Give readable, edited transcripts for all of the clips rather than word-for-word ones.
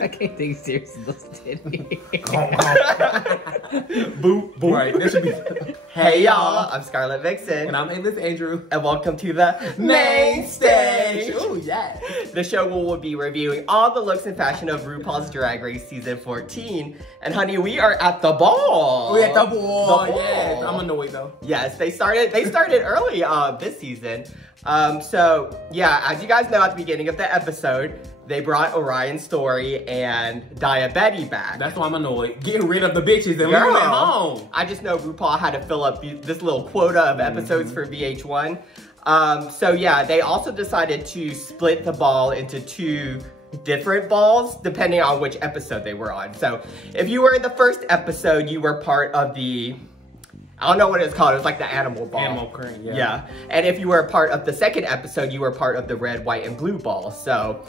I can't take seriously those titties. Boop, boop. Right, this should be. Hey y'all, I'm Scarlett Vixen. And I'm Alyssa Andrew. And welcome to the Main Stage. Oh, yeah. The show where we'll be reviewing all the looks and fashion of RuPaul's Drag Race Season 14. And honey, we are at the ball. We at the ball. Yes, I'm annoyed though. Yes, they started early this season. So yeah, as you guys know at the beginning of the episode, they brought Orion Story and Diabetti back. That's why I'm annoyed. Getting rid of the bitches and leaving them home. I just know RuPaul had to fill up this little quota of episodes for VH1. So yeah, they also decided to split the ball into two different balls depending on which episode they were on. So if you were in the first episode, you were part of the, I don't know what it's called. It was like the animal ball. Animal current, yeah. Yeah. And if you were a part of the second episode, you were part of the red, white, and blue ball. So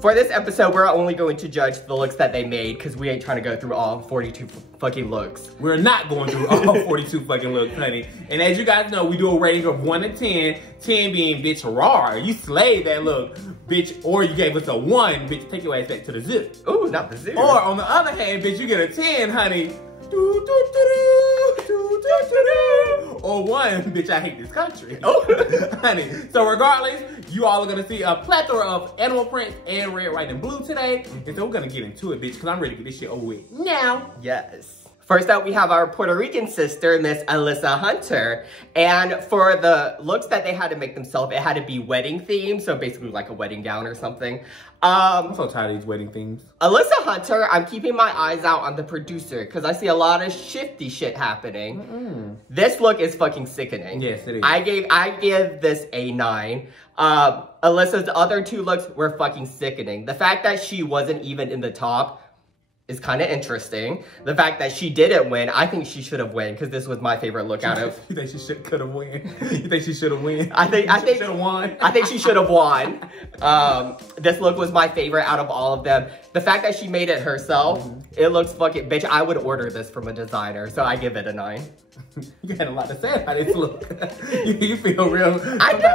for this episode, we're only going to judge the looks that they made because we ain't trying to go through all 42 fucking looks. We're not going through all 42 fucking looks, honey. And as you guys know, we do a rating of 1 to 10. 10 being, bitch, raw. You slayed that look, bitch. Or you gave us a 1, bitch, take your ass back to the zoo. Ooh, not the zoo. Or on the other hand, bitch, you get a 10, honey. Or 1, bitch, I hate this country. Oh, honey. So regardless, you all are gonna see a plethora of animal prints and red, white, and blue today. And so we're gonna get into it, bitch, because I'm ready to get this shit over with now. Yes. First up, we have our Puerto Rican sister, Miss Alyssa Hunter. And for the looks that they had to make themselves, it had to be wedding themed. So basically like a wedding gown or something. I'm so tired of these wedding themes. Alyssa Hunter, I'm keeping my eyes out on the producer because I see a lot of shifty shit happening. This look is fucking sickening. Yes, it is. I give this a 9. Alyssa's other two looks were fucking sickening. The fact that she wasn't even in the top is kind of interesting. The fact that she didn't win, I think she should have won because this was my favorite look out of. You think she could have won? You think she should have won? I think should have won. I think she should have won. This look was my favorite out of all of them. The fact that she made it herself, it looks fucking, bitch, I would order this from a designer, so I give it a 9. You had a lot to say about this look. you feel real. I do.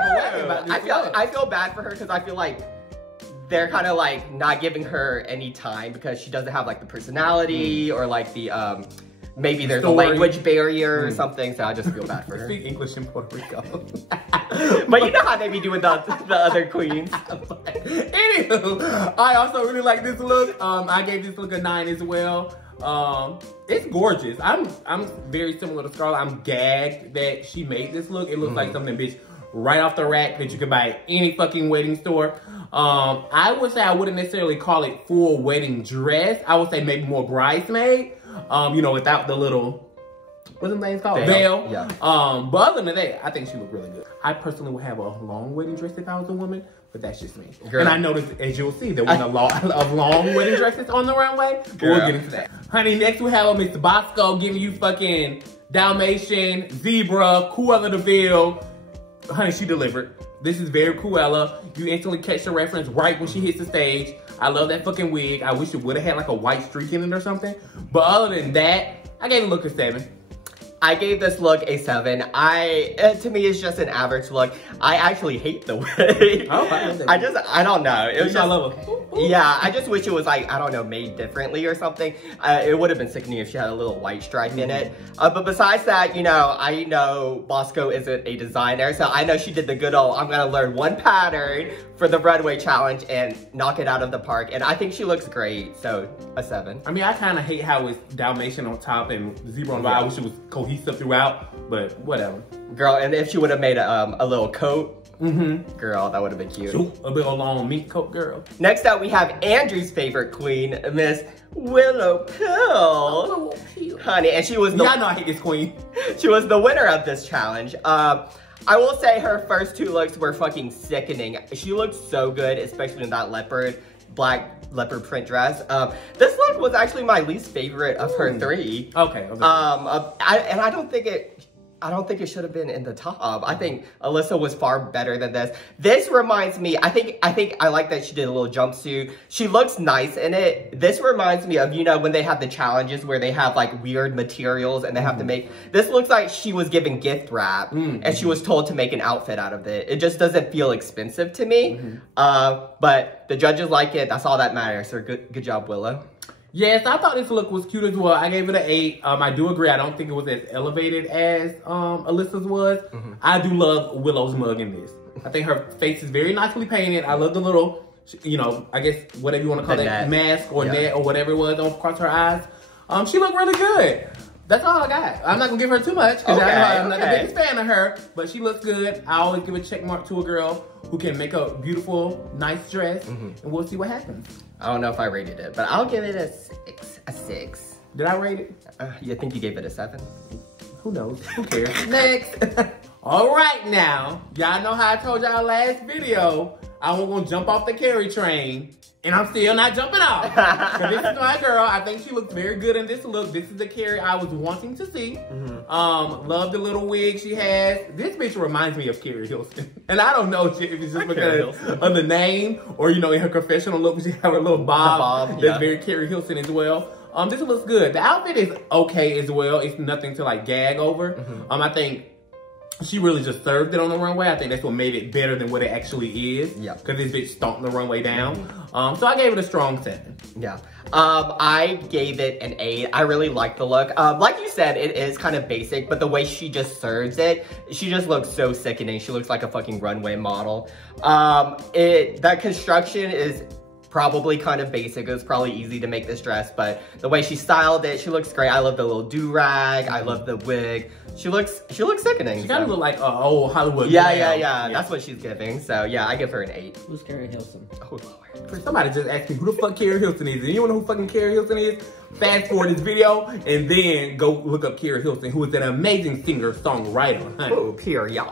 I feel bad for her because I feel like they're kind of like not giving her any time because she doesn't have like the personality or like the, maybe there's a language barrier or something, so I just feel bad for her. Speak English in Puerto Rico. But you know how they be doing the other queens. Anywho, I also really like this look. I gave this look a 9 as well. It's gorgeous. I'm very similar to Scarlett. I'm gagged that she made this look. It looks like something, bitch, right off the rack that you can buy at any fucking wedding store. I would say I wouldn't necessarily call it full wedding dress. I would say maybe more bridesmaid. You know, without the little, what's the name called? Veil. Yeah. But other than that, I think she looked really good. I personally would have a long wedding dress if I was a woman, but that's just me. Girl. And I noticed, as you'll see, there wasn't a lot of long wedding dresses on the runway, but we'll get into that. Honey, next we have Miss Bosco giving you fucking Dalmatian, Zebra, Cruella de Vil. Honey, she delivered. This is very Cruella. You instantly catch the reference right when she hits the stage. I love that fucking wig. I wish it would have had like a white streak in it or something. But other than that, I gave it a look a 7. I gave this look a 7. To me, it's just an average look. I actually hate the wig. Oh, I don't know. It was just, I love it. Yeah, I just wish it was like, I don't know, made differently or something. It would have been sickening if she had a little white stripe in it. But besides that, you know, I know Bosco isn't a designer, so I know she did the good old, I'm gonna learn one pattern for the runway challenge and knock it out of the park. And I think she looks great, so a 7. I mean, I kind of hate how it's Dalmatian on top and Zebra on the bottom. I wish it was cohesive throughout, but whatever. Girl, and if she would have made a little coat, girl, that would have been cute. A bit long mink coat, girl. Next Next up, we have Andrew's favorite queen, Miss Willow. Honey, and she was the— Y'all know I hate this queen. She was the winner of this challenge. I will say her first 2 looks were fucking sickening. She looked so good, especially in that black leopard print dress. This look was actually my least favorite of her 3. Okay. And I don't think I don't think it should have been in the top. I think Alyssa was far better than this. This reminds me, I think I like that she did a little jumpsuit. She looks nice in it. This reminds me of, you know, when they have the challenges where they have like weird materials and they have to make, this looks like she was given gift wrap and she was told to make an outfit out of it. It just doesn't feel expensive to me. But the judges like it. That's all that matters. So good job, Willow. Yes, I thought this look was cute as well. I gave it an 8. I do agree. I don't think it was as elevated as Alyssa's was. I do love Willow's mug in this. I think her face is very nicely painted. I love the little, you know, I guess whatever you want to call that, mask or net or whatever it was across her eyes. She looked really good. That's all I got. I'm not going to give her too much because I'm not the biggest fan of her, but she looks good. I always give a check mark to a girl who can make a beautiful, nice dress, and we'll see what happens. I don't know if I rated it, but I'll give it a 6. Did I rate it? You think you gave it a 7? Who knows? Who cares? Next. All right now, y'all know how I told y'all last video, I was going to jump off the Carrie train. And I'm still not jumping off. This is my girl. I think she looks very good in this look. This is the Carrie I was wanting to see. Love the little wig she has. This bitch reminds me of Carrie Hilson. And I don't know if it's just because of the name or, you know, in her professional look, she have her little bob. That's very Carrie Hilson as well. This looks good. The outfit is okay as well. It's nothing to like gag over. I think she really just served it on the runway. I think that's what made it better than what it actually is. Yeah. Because this bitch stomped the runway down. So I gave it a strong 7. Yeah. I gave it an 8. I really like the look. Like you said, it is kind of basic, but the way she just serves it, she just looks so sickening. She looks like a fucking runway model. That construction is probably kind of basic. It was probably easy to make this dress, but the way she styled it, she looks great. I love the little do-rag. I love the wig. She looks sickening. She kind of look like old Hollywood. Yeah. That's what she's giving. So yeah, I give her an 8. Who's Carrie Hilson? Oh Lord. Somebody just asked me who the fuck Carrie Hilson is. And you wanna know who fucking Carrie Hilson is? Fast forward this video and then go look up Carrie Hilson, who is an amazing singer-songwriter, honey. Oh, period.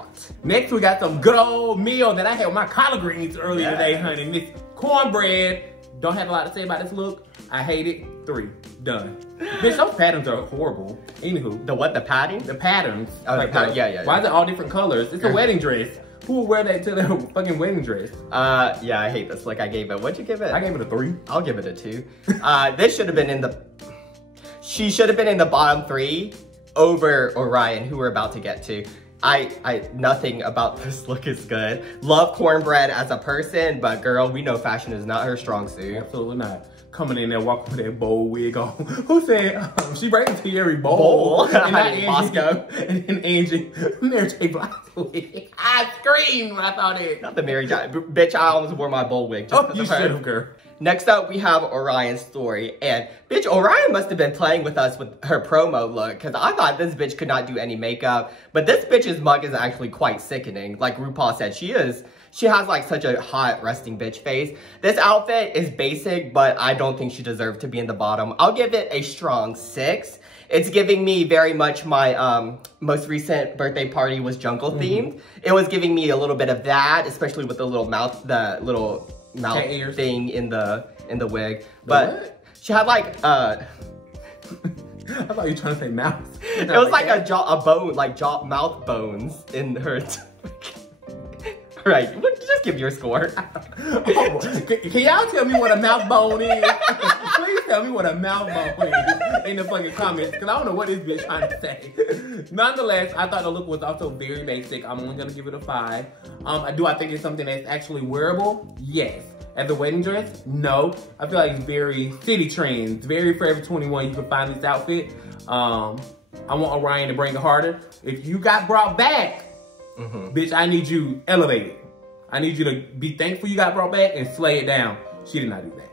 Next we got some good old meal that I had with my collard greens earlier today, honey. This cornbread. Don't have a lot to say about this look. I hate it. 3. Done. Bitch, those patterns are horrible. Anywho. The what? The padding? The patterns. Oh, like the pattern. Yeah. Why is it all different colors? It's a wedding dress. Who would wear that to their fucking wedding dress? Yeah, I hate this look. I gave it, what'd you give it? I gave it a 3. I'll give it a 2. This should have been in the, she should have been in the bottom 3 over Orion, who we're about to get to. Nothing about this look is good. Love cornbread as a person, but girl, we know fashion is not her strong suit. Absolutely not. Coming in there, walking with that bowl wig on. Who said she brings it to you every bowl? And not Angie, Bosco. And then Angie, Mary J. Blige's wig. I screamed when I thought it. Not the Mary J. Bitch, I almost wore my bowl wig. Oh, you should have, girl. Next up, we have Orion's story. And bitch, Orion must have been playing with us with her promo look, because I thought this bitch could not do any makeup. But this bitch's mug is actually quite sickening. Like RuPaul said, she has like such a hot resting bitch face. This outfit is basic, but I don't think she deserved to be in the bottom. I'll give it a strong 6. It's giving me very much my most recent birthday party was jungle themed. It was giving me a little bit of that, especially with the little mouth thing in the wig. But she had like I thought you were trying to say mouth. It was like a bone, like mouth bones in her. Right, just give your score. Can y'all tell me what a mouth bone is? Please tell me what a mouth bone is in the fucking comments, because I don't know what this bitch trying to say. Nonetheless, I thought the look was also very basic. I'm only gonna give it a 5. Do I think it's something that's actually wearable? Yes. As a wedding dress? No. I feel like it's very city trends, very Forever 21. You can find this outfit. I want Orion to bring it harder. If you got brought back, bitch, I need you elevated. I need you to be thankful you got brought back and slay it down. She did not do that.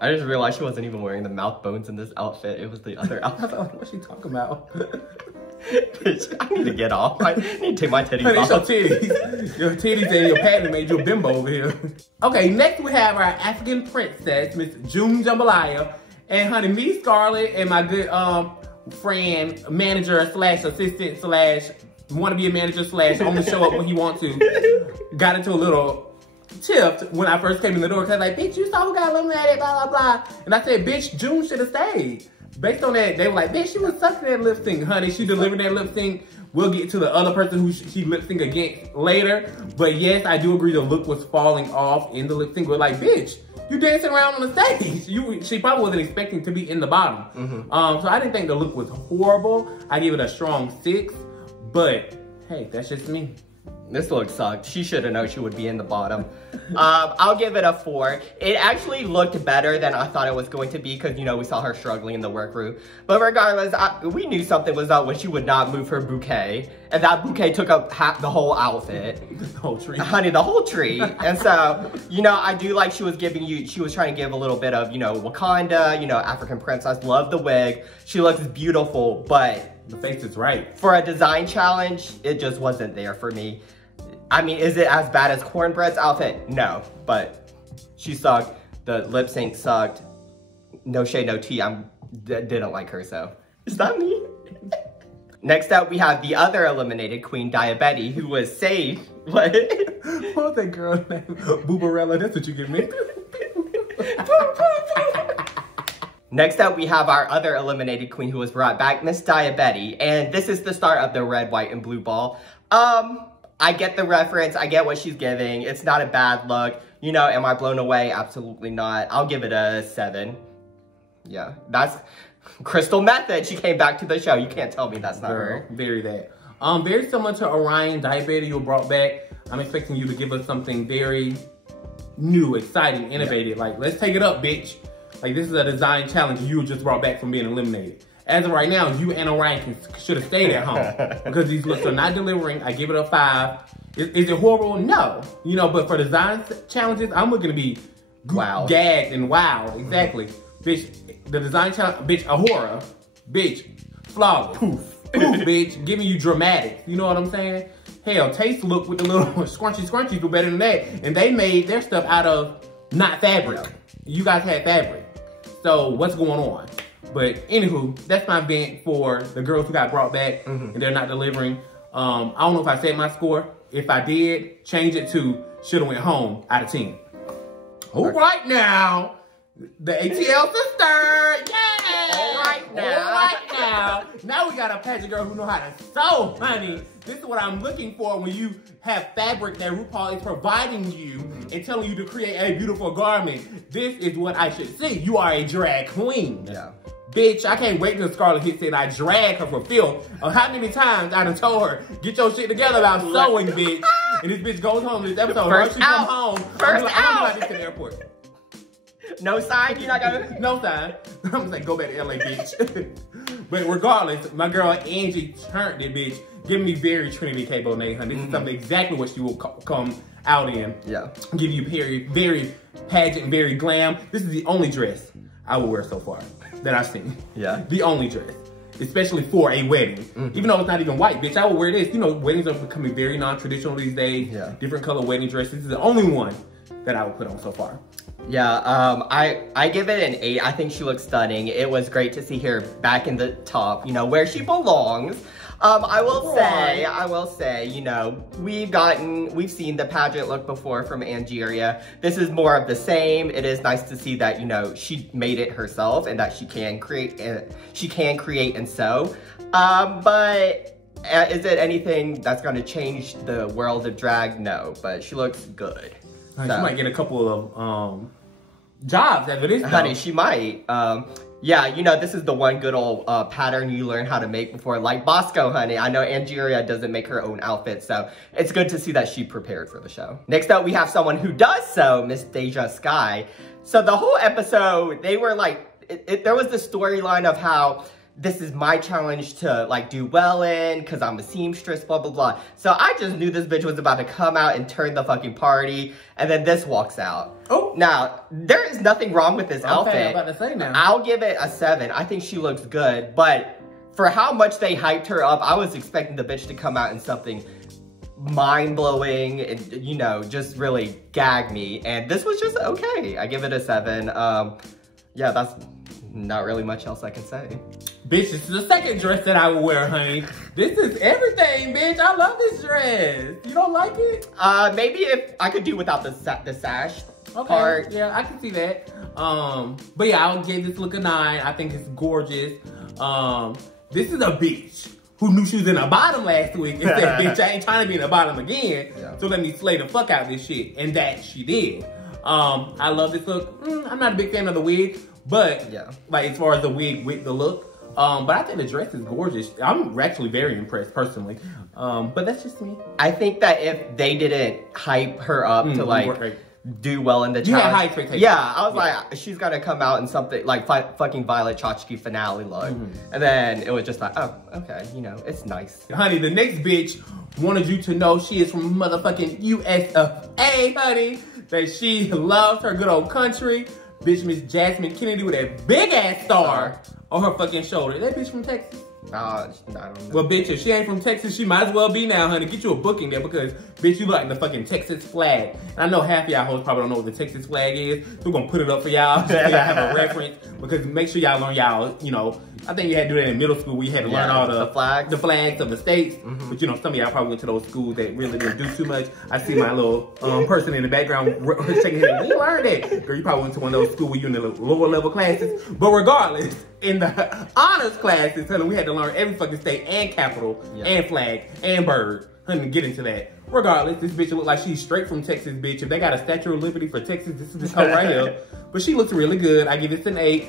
I just realized she wasn't even wearing the mouth bones in this outfit. It was the other outfit. What's she talking about? Bitch, I need to get off. I need to take my titties off. It's your titties. Your titties and your pattern made you a bimbo over here. Okay, next we have our African princess, Miss June Jambalaya. And honey, me, Scarlett, and my good friend, manager slash assistant slash want to be a manager slash only show up when he wants to, got into a little tiff when I first came in the door. Cause I was like, bitch, you saw who got eliminated, blah, blah, blah. And I said, bitch, June should have stayed. based on that, they were like, bitch, she was sucking that lip sync, honey. She delivered that lip sync. We'll get to the other person who she lip sync against later. But yes, I do agree the look was falling off in the lip sync. We're like, bitch, you dancing around on the stage. She probably wasn't expecting to be in the bottom. So I didn't think the look was horrible. I give it a strong 6. But hey, that's just me. This look sucked. She should have known she would be in the bottom. I'll give it a 4. It actually looked better than I thought it was going to be because, you know, we saw her struggling in the workroom. But regardless, we knew something was up when she would not move her bouquet. And that bouquet took up the whole outfit. The whole tree. Honey, the whole tree. And so, you know, I do like she was trying to give a little bit of, you know, Wakanda, you know, African princess. Love the wig. She looks beautiful, but the face is right. For a design challenge, it just wasn't there for me. I mean, is it as bad as Cornbread's outfit? No, but she sucked. The lip sync sucked. No shade, no tea. Didn't like her, so. Is that me? Next up, we have the other eliminated queen, Diabetes, who was safe. What? What was that girl named Boobarella? That's what you give me. Next up, we have our other eliminated queen who was brought back, Miss Diabetes. And this is the start of the red, white, and blue ball. I get the reference. I get what she's giving. It's not a bad look. You know, am I blown away? Absolutely not. I'll give it a 7. Yeah, that's Crystal Method. She came back to the show. You can't tell me that's not her. Very that. Very similar to Orion, Diabetes you brought back. I'm expecting you to give us something very new, exciting, innovative. Like, let's take it up, bitch. Like, this is a design challenge you just brought back from being eliminated. As of right now, you and Orion should have stayed at home because these looks are not delivering. I give it a 5. Is it horrible? No. You know, but for design challenges, I'm looking to be gagged and wow. Exactly. Bitch, the design challenge, bitch, a horror. Bitch, flawless. Poof. Poof, bitch, giving you dramatic. You know what I'm saying? Hell, Taste look with the little scrunchies were better than that. And they made their stuff out of not fabric. You guys had fabric. So what's going on? But anywho, that's my vent for the girls who got brought back and they're not delivering. I don't know if I said my score. If I did, change it to shoulda went home out of 10. All right now, the ATL sister, yeah! All right now. Now we got a pageant girl who know how to sew, honey. This is what I'm looking for when you have fabric that Rupaul is providing you and telling you to create a beautiful garment. This is what I should see. You are a drag queen. Yeah. Bitch, I can't wait till Scarlett hits it and I drag her for filth. How many times I done told her, get your shit together about sewing, bitch. And this bitch goes home this episode. First she out. come home. First I'm out. like this to the airport. No sign? You're not gonna? No sign. I'm gonna say, go back to LA, bitch. But regardless, my girl Angie turned it, bitch. Giving me very Trinity K. Bonet, honey. This is something exactly what she will come out in. Yeah. Give you very pageant, very glam. This is the only dress I will wear so far that I've seen. Yeah. The only dress. Especially for a wedding. Even though it's not even white, bitch, I will wear this. You know, weddings are becoming very non-traditional these days. Yeah. Different color wedding dresses. This is the only one that I would put on so far. Yeah, I give it an 8. I think she looks stunning. It was great to see her back in the top, you know, where she belongs. I will say, you know, we've seen the pageant look before from Angeria. This is more of the same. It is nice to see that, you know, she made it herself and that she can create and sew. But is it anything that's going to change the world of drag? No, but she looks good. She might get a couple of jobs after this. Honey, she might. Yeah, you know, this is the one good old pattern you learn how to make before, like Bosco, honey. I know Angeria doesn't make her own outfit, so it's good to see that she prepared for the show. Next up, we have someone who does sew, Miss Deja Sky. So the whole episode, they were like, there was the storyline of how this is my challenge to like do well in because I'm a seamstress, blah, blah, blah. So I just knew this bitch was about to come out and turn the fucking party. And then this walks out. Oh. Now, there is nothing wrong with this outfit. I'm about to say now. I'll give it a 7. I think she looks good. But for how much they hyped her up, I was expecting the bitch to come out in something mind-blowing and, you know, just really gag me. And this was just okay. I give it a 7. Yeah, that's not really much else I can say. Bitch, this is the second dress that I will wear, honey. This is everything, bitch. I love this dress. You don't like it? Maybe if I could do without the sash. part. Yeah, I can see that. But yeah, I'll give this look a 9. I think it's gorgeous. This is a bitch who knew she was in the bottom last week and said, bitch, I ain't trying to be in the bottom again. Yeah. So let me slay the fuck out this shit. And that she did. I love this look. I'm not a big fan of the wig, but like as far as the wig with the look. But I think the dress is gorgeous. I'm actually very impressed personally. But that's just me. I think that if they didn't hype her up to like do well in the challenge. You had high expectations. Yeah, I was like, she's gonna come out in something like fucking Violet Chachki finale look. And then it was just like, oh, okay, you know, it's nice. Honey, the next bitch wanted you to know she is from motherfucking USA, honey. That she loves her good old country. Bitch, Miss Jasmine Kennedy with a big ass star on her fucking shoulder. That bitch from Texas? I don't know. Well, bitch, if she ain't from Texas, she might as well be now, honey. Get you a booking there because, bitch, you look like the fucking Texas flag. And I know half of y'all hoes probably don't know what the Texas flag is. So we're gonna put it up for y'all so y'all have a reference. Because make sure y'all learn y'all, you know, I think you had to do that in middle school where you had to learn all the flags of the states. But you know, some of y'all probably went to those schools that really didn't do too much. I see my little person in the background shaking his head. You learned that. Girl, you probably went to one of those schools where you're in the lower level classes. But regardless, in the honors classes, honey, we had to learn every fucking state and capital and flag and bird. Honey, get into that. Regardless, this bitch look like she's straight from Texas, bitch. If they got a Statue of Liberty for Texas, this is this hoe right here. But she looks really good. I give this an 8.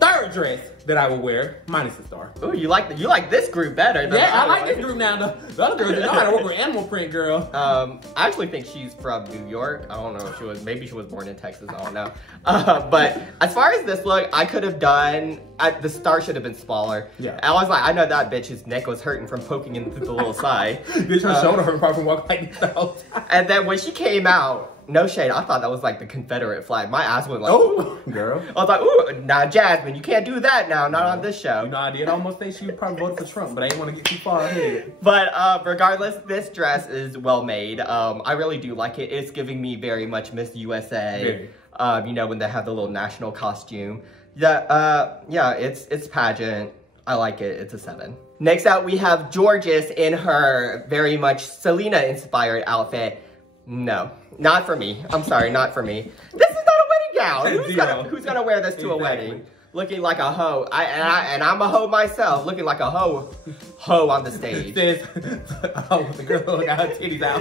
Third dress that I would wear, minus a star. Ooh, you like this group better than I like this group now. The other girls didn't know how to work with animal print, girl. I actually think she's from New York. I don't know if she was, maybe she was born in Texas, I don't know. But as far as this look, I could have done, the star should have been smaller. Yeah. I was like, I know that bitch's neck was hurting from poking into the little side. Bitch, her shoulder hurt probably from walking like this the whole time. And then when she came out, no shade, I thought that was like the Confederate flag. My ass went like, oh, girl. I was like, ooh, nah, Jasmine, you can't do that now, not on this show. You know, I did almost think she would probably vote for Trump, but I didn't want to get too far ahead. But regardless, this dress is well made. I really do like it. It's giving me very much Miss USA. You know, when they have the little national costume. Yeah, it's pageant. I like it. It's a 7. Next out, we have Georges in her very much Selena-inspired outfit. No, not for me. I'm sorry, not for me. This is not a wedding gown. Who's gonna wear this to a wedding? Looking like a hoe. And I'm a hoe myself, looking like a hoe on the stage. Oh, the girl got her titties out.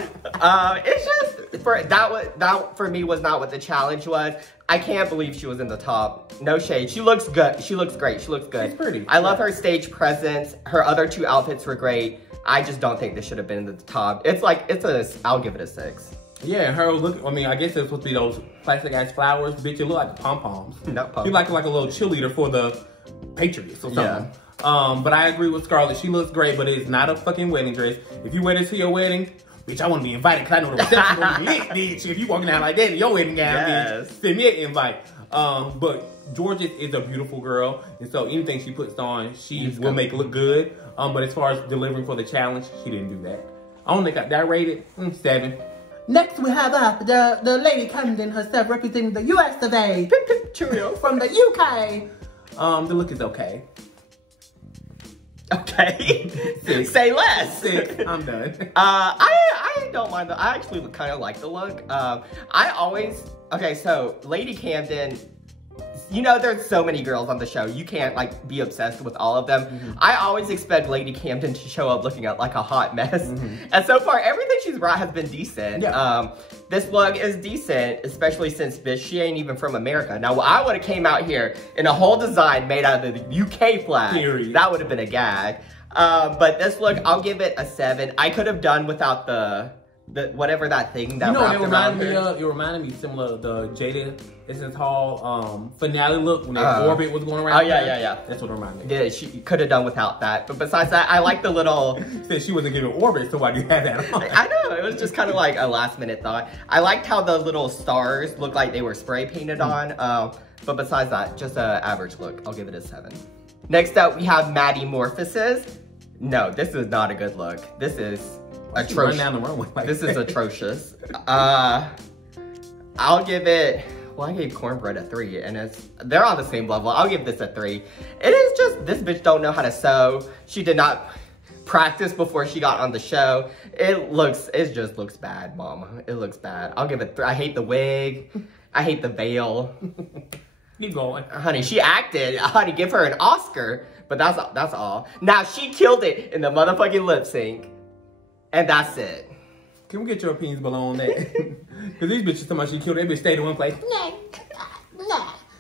It's just that for me was not what the challenge was. I can't believe she was in the top. No shade. She looks good. She looks great. She looks good. She's pretty. I love her stage presence. Her other 2 outfits were great. I just don't think this should have been in the top. I'll give it a 6. Yeah, her look, I mean, I guess it's supposed to be those plastic ass flowers. Bitch, it look like the pom-poms. Not pom-poms. She like a little cheerleader for the Patriots or something. Yeah. But I agree with Scarlett. She looks great, but it's not a fucking wedding dress. If you wear this to your wedding, bitch, I want to be invited because I know the reception's going to be lit, bitch. If you walking out like that in your wedding gown, bitch, send me an invite. But Georges is a beautiful girl, and so anything she puts on, she will make look good. But as far as delivering for the challenge, she didn't do that. I only got that rated 7. Next we have the lady Camden herself representing the US of A. Cheerio from the UK. The look is okay. Okay. Say less. 6. I'm done. I don't mind I actually kind of like the look. So Lady Camden, you know, there's so many girls on the show. You can't like be obsessed with all of them. I always expect Lady Camden to show up looking like a hot mess. And so far, everything she's brought has been decent. Yeah. This look is decent, especially since, bitch, she ain't even from America. Now, I would have came out here in a whole design made out of the UK flag. Period. That would have been a gag. But this look, I'll give it a 7. I could have done without the whatever that thing that wrapped around her. It reminded me similar to the Jada Essence Hall finale look when the orbit was going around. Oh yeah. That's what it reminded me. Yeah, she could have done without that. But besides that, I like the little. Since she wasn't giving orbit, so why do you have that on? I know, it was just kind of like a last minute thought. I liked how the little stars looked like they were spray painted on. But besides that, just an average look. I'll give it a 7. Next up, we have Maddie Morphis. No, this is not a good look. This is atrocious. Run down the runway like this is atrocious. I'll give it. Well, I gave cornbread a 3, and they're on the same level. I'll give this a 3. It is just this bitch don't know how to sew. She did not practice before she got on the show. It just looks bad, mama. It looks bad. I'll give it 3. I hate the wig. I hate the veil. Keep going. Honey, she acted. Honey, give her an Oscar. But that's all. Now, she killed it in the motherfucking lip sync. And that's it. Can we get your opinions below on that? Because these bitches, so much she killed, they bitch stayed in one place.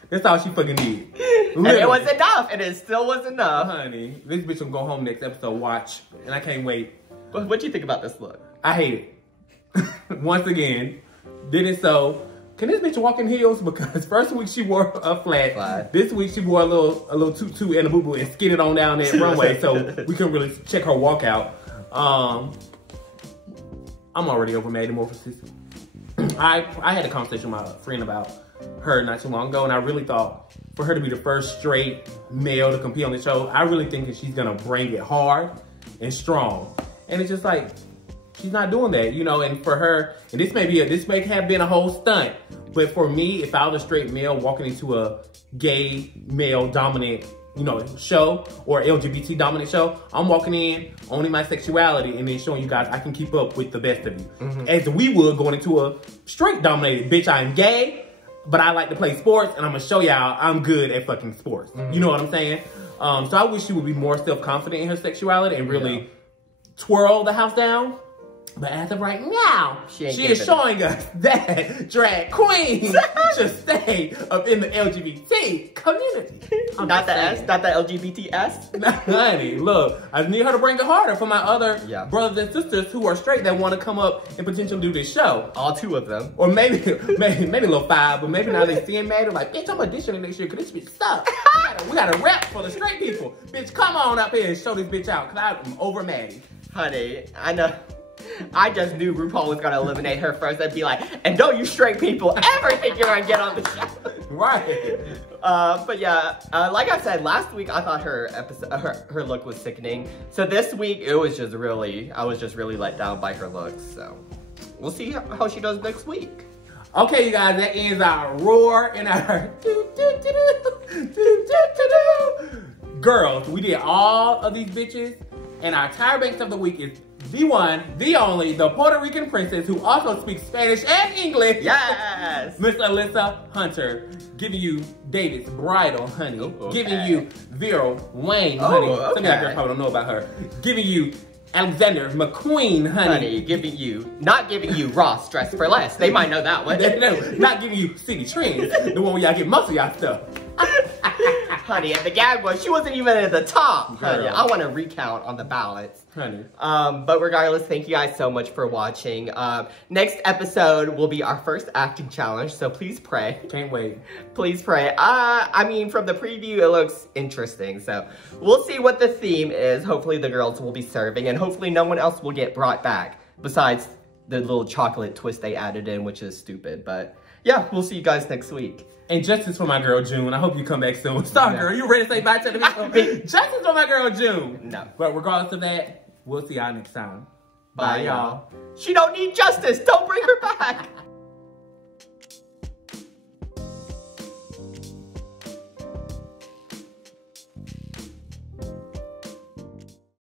That's all she fucking did. And it was enough. And it still was enough. Honey, this bitch will go home next episode, watch. And I can't wait. What do you think about this look? I hate it. Once again, did it so. Can this bitch walk in heels? Because first week she wore a flat. This week she wore a little tutu and a boo-boo and skidded on down that runway. So we couldn't really check her walkout. I'm already over Maddie Morphis. I had a conversation with my friend about her not too long ago, and I really thought for her to be the first straight male to compete on the show, I really think that she's gonna bring it hard and strong. And it's just like, she's not doing that, you know, and for her, and this may have been a whole stunt, but for me, if I was a straight male walking into a gay male dominant, you know, show or LGBT dominant show, I'm walking in, owning my sexuality, and then showing you guys I can keep up with the best of you. As we would going into a straight dominated, bitch, I'm gay, but I like to play sports, and I'm gonna show y'all I'm good at fucking sports. You know what I'm saying? So I wish she would be more self-confident in her sexuality and really twirl the house down. But as of right now, she is showing us that drag queens should stay up in the LGBT community. Not the LGBTS? Honey, look, I need her to bring it harder for my other brothers and sisters who are straight that want to come up and potentially do this show. All 2 of them. Or maybe a little 5, but maybe now they seeing mad. They're like, bitch, I'm auditioning next year because this bitch sucks. We got a rep for the straight people. Bitch, come on up here and show this bitch out because I'm over Maddie. Honey, I know. I just knew RuPaul was gonna eliminate her first and be like, and don't you straight people ever think you're gonna get on the show. Right. But yeah, like I said, last week I thought her look was sickening. So this week I was just really let down by her looks. So we'll see how she does next week. Okay, you guys, that ends our roar and our girls. We did all of these bitches, and our Tyra Banks of the week is the one, the only, the Puerto Rican princess who also speaks Spanish and English. Yes! Miss Alyssa Hunter, giving you David's Bridal, honey. Giving you Vera Wayne, honey. Some of y'all girls probably don't know about her. Giving you Alexander McQueen, honey. Not giving you Ross Dress for Less. They might know that one. Not giving you City Trends, the one where y'all get most of y'all stuff. Honey, and the gag was she wasn't even at the top. Honey, I want to recount on the ballots. Honey. But regardless, thank you guys so much for watching. Next episode will be our first acting challenge, so please pray. Can't wait. Please pray. I mean, from the preview, it looks interesting, so we'll see what the theme is. Hopefully the girls will be serving, and hopefully no one else will get brought back, besides the little chocolate twist they added in, which is stupid, but yeah, we'll see you guys next week. And justice for my girl, June. I hope you come back soon. Sorry, girl. You ready to say bye to the people? Justice for my girl, June. No. But regardless of that, we'll see y'all next time. Bye, y'all. She don't need justice. Don't bring her back.